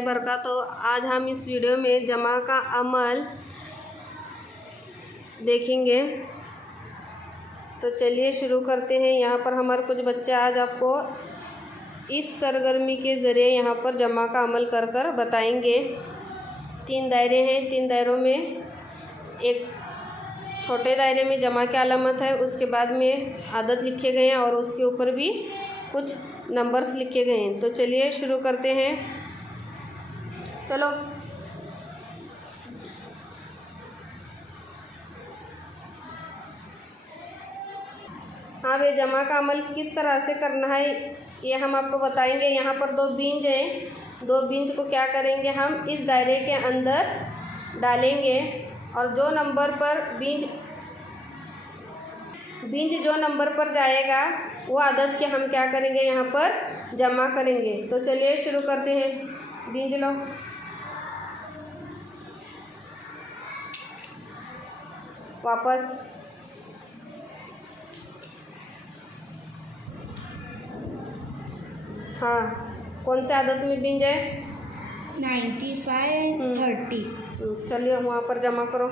वबरकातुहू। आज हम इस वीडियो में जमा का अमल देखेंगे। तो चलिए शुरू करते हैं। यहाँ पर हमारे कुछ बच्चे आज आपको इस सरगर्मी के ज़रिए यहाँ पर जमा का अमल कर बताएंगे। 3 दायरे हैं। 3 दायरों में एक छोटे दायरे में जमा की अलामत है, उसके बाद में आदत लिखे गए हैं और उसके ऊपर भी कुछ नंबर्स लिखे गए हैं। तो चलिए शुरू करते हैं। चलो हाँ भाई, जमा का अमल किस तरह से करना है ये हम आपको बताएंगे। यहाँ पर 2 बीज हैं। 2 बीज को क्या करेंगे, हम इस दायरे के अंदर डालेंगे और जो नंबर पर बीज जो नंबर पर जाएगा वो आदत के हम क्या करेंगे, यहाँ पर जमा करेंगे। तो चलिए शुरू करते हैं। बीज लो। वापस हाँ, कौन से आदत में बीज है? 95 30। चलिए वहाँ पर जमा करो।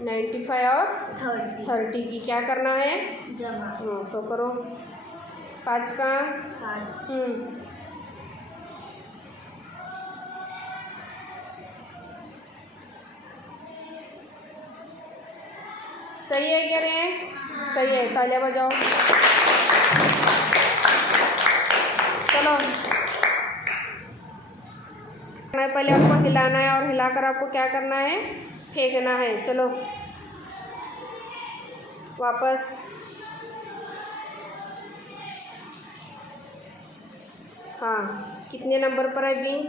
95 और 30 की क्या करना है? जमा। तो करो। 5 का 5। सही है कह रहे हैं? सही है, तालियां बजाओ। चलो पहले आपको हिलाना है और हिलाकर आपको क्या करना है, फेंकना है। चलो वापस। हाँ, कितने नंबर पर है बीज?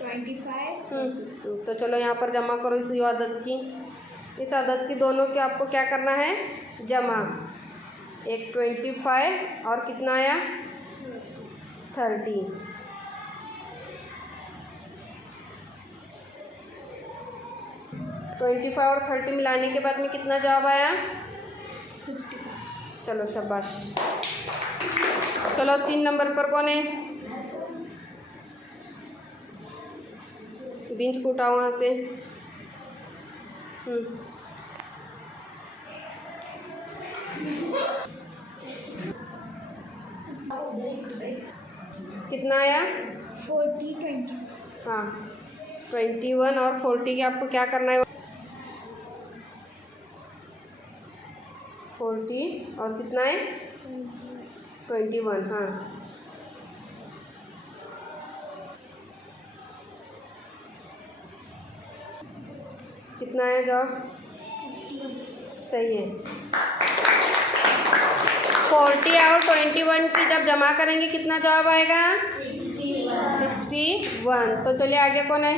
25। तो चलो यहाँ पर जमा करो इस आदत की। इस आदत की दोनों के आपको क्या करना है, जमा। एक 25 और कितना आया? 30। 25 और 30 मिलाने के बाद में कितना जवाब आया? 55। चलो शाबाश। चलो 3 नंबर पर कौन है? बीज को उठाओ वहाँ से। कितना आया? 40 20। हाँ, 21 और 40 के आपको क्या करना है? 40 और कितना है? 21। हाँ, कितना है जवाब? 60। सही है। 40 और 21 की जब जमा करेंगे कितना जवाब आएगा? 61। तो चलिए आगे कौन है?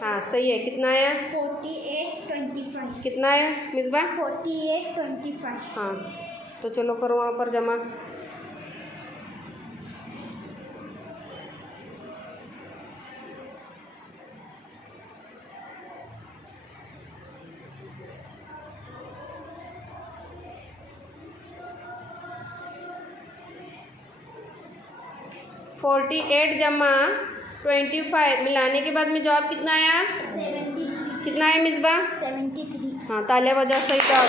हाँ सही है। कितना है? 48 25। कितना है मिसबा? 48 25। हाँ, तो चलो करो वहाँ पर जमा। फोर्टी 48 जमा 25 मिलाने के बाद में जवाब कितना आया? 73। कितना है मिसबा? 73। हाँ, तालियां बजाओ। सही जवाब।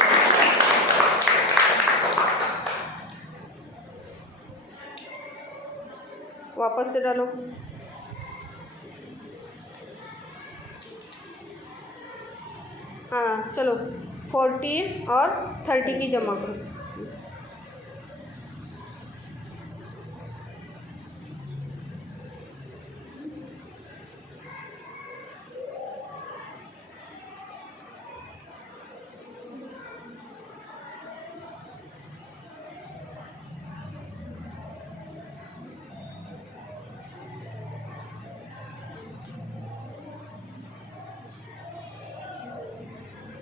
वापस से डालो। हाँ चलो 40 और 30 की जमा करो।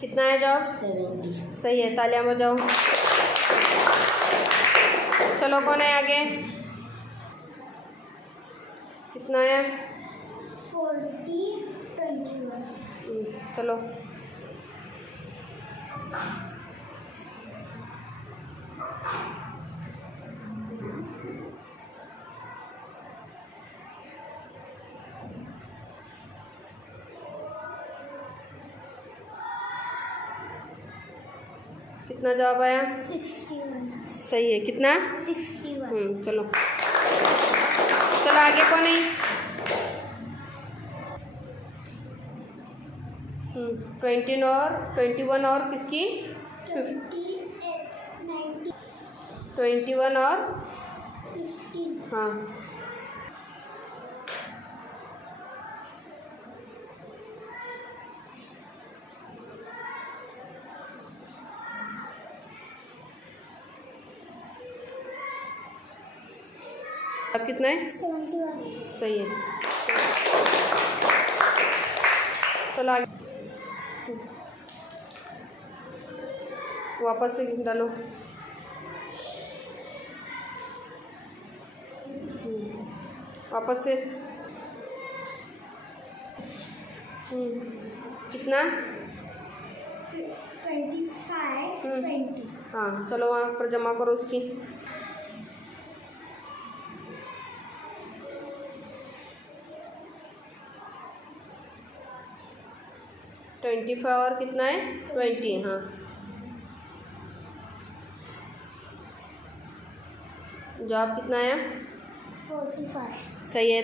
कितना है जवाब? 70। सही है, तालियां बजाओ। चलो कौन है आगे? कितना है? 40 21। चलो कितना जवाब आया? 61। सही है। कितना? 61। चलो चलो आगे कौन है? 21 और किसकी? 21 और 15। हाँ अब कितना है? 71। सही है। चलो आगे वापस से डालो। वापस से कितना? 25, 20। हाँ चलो वहाँ पर जमा करो उसकी। 25 और कितना है? 20। हाँ जवाब कितना आया? 45। सही है।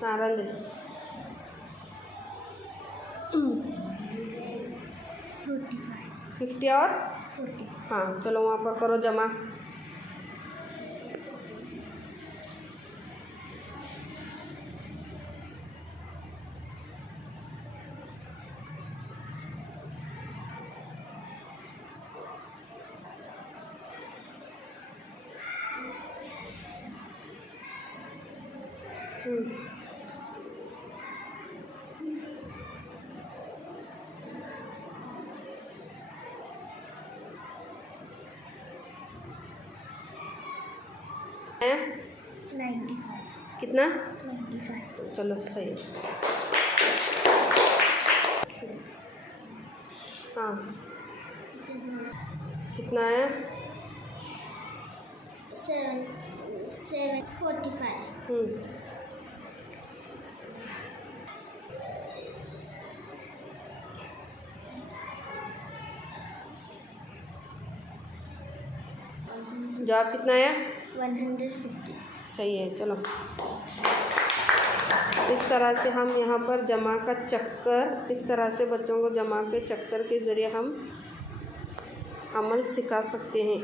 हाँ रंग 50 और 40। हाँ चलो वहाँ पर करो जमा। है 95। कितना? 95। चलो सही है। हाँ कितना है? 745। जवाब कितना आया? 150। सही है। चलो इस तरह से हम यहाँ पर जमा का चक्कर, इस तरह से बच्चों को जमा के चक्कर के ज़रिए हम अमल सिखा सकते हैं।